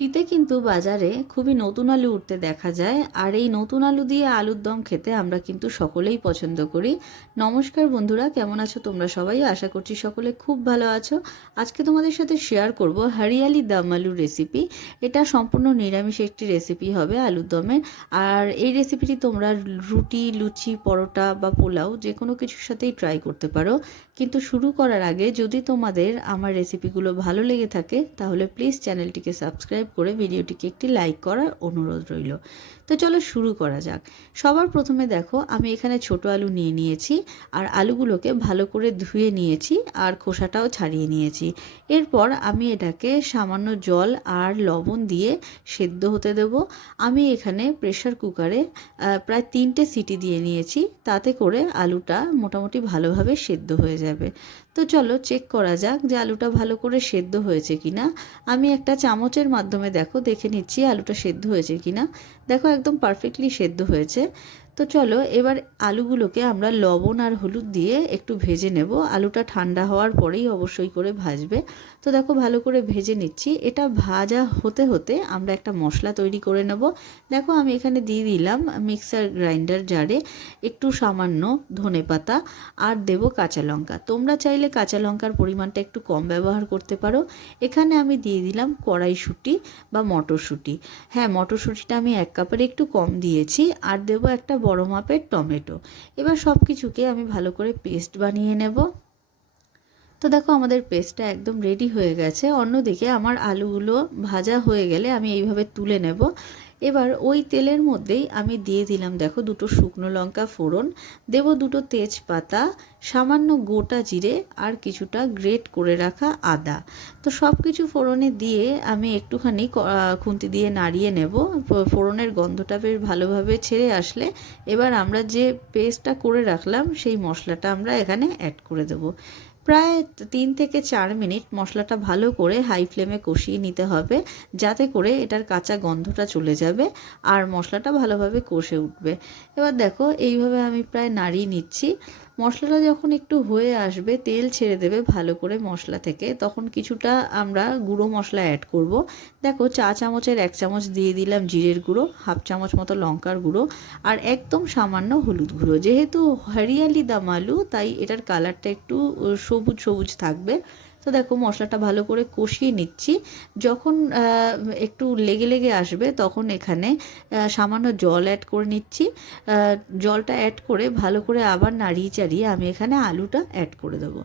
শীতে কিন্তু বাজারে খুবই নতুন আলু উঠতে দেখা যায়, আর এই নতুন আলু দিয়ে আলুর দম খেতে আমরা কিন্তু সকলেই পছন্দ করি। নমস্কার বন্ধুরা, কেমন আছো তোমরা সবাই? আশা করছি সকলে খুব ভালো আছো। আজকে তোমাদের সাথে শেয়ার করব হরিয়ালি দম আলুর রেসিপি এটা সম্পূর্ণ নিরামিষ একটি রেসিপি হবে আলুর দমের। আর এই রেসিপিটি তোমরা রুটি, লুচি, পরোটা বা পোলাও যে কোনো কিছুর সাথেই ট্রাই করতে পারো। কিন্তু শুরু করার আগে যদি তোমাদের আমার রেসিপিগুলো ভালো লেগে থাকে, তাহলে প্লিজ চ্যানেলটিকে সাবস্ক্রাইব করে ভিডিওটিকে একটি লাইক করার অনুরোধ রইল। তো চলো শুরু করা যাক। সবার প্রথমে দেখো, আমি এখানে ছোট আলু নিয়ে নিয়েছি, আর আলুগুলোকে ভালো করে ধুয়ে নিয়েছি, আর খোসাটাও ছাড়িয়ে নিয়েছি। এরপর আমি এটাকে সামান্য জল আর লবণ দিয়ে সেদ্ধ হতে দেব। আমি এখানে প্রেশার কুকারে প্রায় তিনটে সিটি দিয়ে নিয়েছি, তাতে করে আলুটা মোটামুটি ভালোভাবে সেদ্ধ হয়ে যাবে। তো চলো চেক করা যাক যে আলুটা ভালো করে সেদ্ধ হয়েছে কিনা। আমি একটা চামচের মাধ্যমে দেখো দেখে নিচ্ছি আলুটা সেদ্ধ হয়েছে কিনা। দেখো একদম পারফেক্টলি সেদ্ধ হয়েছে। তো চলো এবার আলুগুলোকে আমরা লবণ আর হলুদ দিয়ে একটু ভেজে নেব। আলুটা ঠান্ডা হওয়ার পরেই অবশ্যই করে ভাজবে। তো দেখো ভালো করে ভেজে নিচ্ছি। এটা ভাজা হতে হতে আমরা একটা মশলা তৈরি করে নেব। দেখো আমি এখানে দিয়ে দিলাম মিক্সার গ্রাইন্ডার জারে একটু সামান্য ধনে পাতা আর দেব কাঁচা লঙ্কা। তোমরা চাইলে কাঁচা লঙ্কার পরিমাণটা একটু কম ব্যবহার করতে পারো। এখানে আমি দিয়ে দিলাম কড়াইশুঁটি বা মটরশুঁটি। হ্যাঁ মটরশুঁটিটা আমি এক কাপের একটু কম দিয়েছি। আর দেব একটা বড় মাপের টমেটো। এবার সব কিছুকে আমি ভালো করে পেস্ট বানিয়ে নেব। তো দেখো আমাদের পেস্টটা একদম রেডি হয়ে গেছে। অন্যদিকে আমার আলুগুলো ভাজা হয়ে গেলে আমি এইভাবে তুলে নেব। এবার ওই তেলের মধ্যেই আমি দিয়ে দিলাম, দেখো, দুটো শুকনো লঙ্কা ফোড়ন, দেব দুটো তেজপাতা, সামান্য গোটা জিরে আর কিছুটা গ্রেট করে রাখা আদা। তো সব কিছু ফোড়নে দিয়ে আমি একটুখানি খুন্তি দিয়ে নাড়িয়ে নেব। ফোড়নের গন্ধটা বেশ ভালোভাবে ছেড়ে আসলে এবার আমরা যে পেস্টটা করে রাখলাম, সেই মশলাটা আমরা এখানে অ্যাড করে দেবো। প্রায় তিন থেকে চার মিনিট মশলাটা ভালো করে হাই ফ্লেমে কষিয়ে নিতে হবে, যাতে করে এটার কাঁচা গন্ধটা চলে যাবে আর মশলাটা ভালোভাবে কষে উঠবে। এবার দেখো, এইভাবে আমি প্রায় নাড়িয়ে নিচ্ছি। মশলাটা যখন একটু হয়ে আসবে, তেল ছেড়ে দেবে ভালো করে মশলা থেকে, তখন কিছুটা আমরা গুঁড়ো মশলা অ্যাড করব। দেখো চা চামচের এক চামচ দিয়ে দিলাম জিরের গুঁড়ো, হাফ চামচ মতো লঙ্কার গুঁড়ো, আর একদম সামান্য হলুদ গুঁড়ো। যেহেতু হরিয়ালি দাম আলু তাই এটার কালারটা একটু সবুজ সবুজ থাকবে। তো দেখো মশলাটা ভালো করে কষিয়ে নিচ্ছি। যখন একটু লেগে লেগে আসবে তখন এখানে সামান্য জল অ্যাড করে নিচ্ছি। জলটা অ্যাড করে ভালো করে আবার নাড়িয়ে চাড়িয়ে আমি এখানে আলুটা অ্যাড করে দেবো।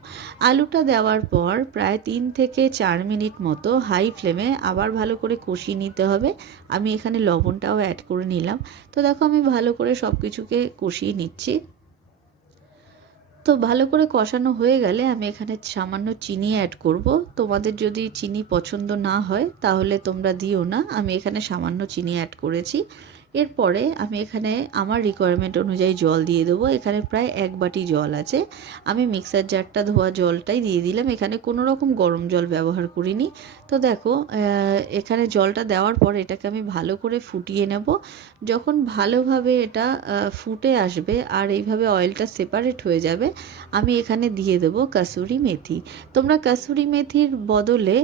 আলুটা দেওয়ার পর প্রায় তিন থেকে চার মিনিট মতো হাই ফ্লেমে আবার ভালো করে কষিয়ে নিতে হবে। আমি এখানে লবণটাও অ্যাড করে নিলাম। তো দেখো আমি ভালো করে সব কিছুকে কষিয়ে নিচ্ছি। তো ভালো করে কষানো হয়ে গেলে আমি এখানে সামান্য চিনি অ্যাড করব। তোমাদের যদি চিনি পছন্দ না হয়, তাহলে তোমরা দিও না। আমি এখানে সামান্য চিনি অ্যাড করেছি। এরপরে আমি এখানে আমার রিকোয়ারমেন্ট অনুযায়ী জল দিয়ে দেবো। এখানে প্রায় এক বাটি জল আছে। আমি মিক্সার জারটা ধোয়া জলটাই দিয়ে দিলাম। এখানে কোনো রকম গরম জল ব্যবহার করিনি। তো দেখো এখানে জলটা দেওয়ার পর এটাকে আমি ভালো করে ফুটিয়ে নেব। যখন ভালোভাবে এটা ফুটে আসবে আর এইভাবে অয়েলটা সেপারেট হয়ে যাবে, আমি এখানে দিয়ে দেবো কাসুরি মেথি। তোমরা কাসুরি মেথির বদলে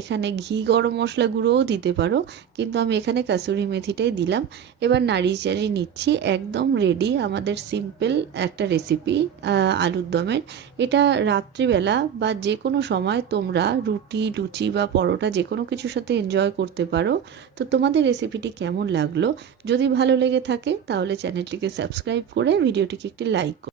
এখানে ঘি গরম মশলা গুঁড়োও দিতে পারো। কিন্তু আমি এখানে কাসুরি মেথিটাই দিলাম। এবার নাড়িয়ে চাড়িয়ে নিচ্ছি, একদম রেডি আমাদের সিম্পল একটা রেসিপি আলুর দমের। এটা রাত্রিবেলা বা যে কোনো সময় তোমরা রুটি, লুচি বা পরোটা যে কোনো কিছুর সাথে এনজয় করতে পারো। তো তোমাদের রেসিপিটি কেমন লাগল? যদি ভালো লেগে থাকে তাহলে চ্যানেলটিকে সাবস্ক্রাইব করে ভিডিওটিকে একটি লাইক